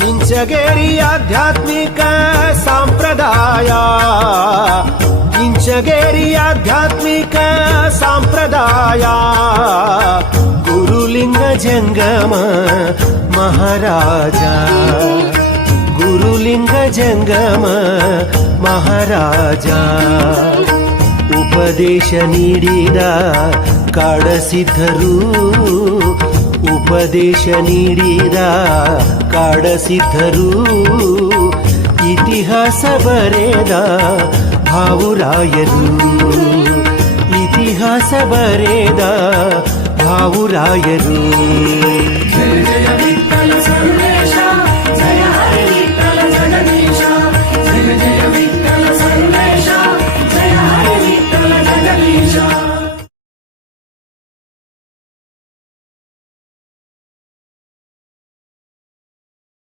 ಇಂಚಗೇರಿ ಆಧ್ಯಾತ್ಮಿಕ ಸಂಪ್ರದಾಯ ಇಂಚಗೇರಿ ಆಧ್ಯಾತ್ಮಿಕ ಸಂಪ್ರದಾಯ ಗುರುಲಿಂಗ ಜಂಗಮ ಮಹಾರಾಜ ಗುರುಲಿಂಗ ಜಂಗಮ ಮಹಾರಾಜ ಉಪದೇಶ ನೀಡಿದ ಕಾಡಸಿದ್ಧರು ಉಪದೇಶ ನೀಡಿದ ಕಾಡಸಿದ್ಧರು ಇತಿಹಾಸ ಬರೆದ ಭಾವುರಾಯರು ಇತಿಹಾಸ ಬರೆದ ಭಾವುರಾಯರು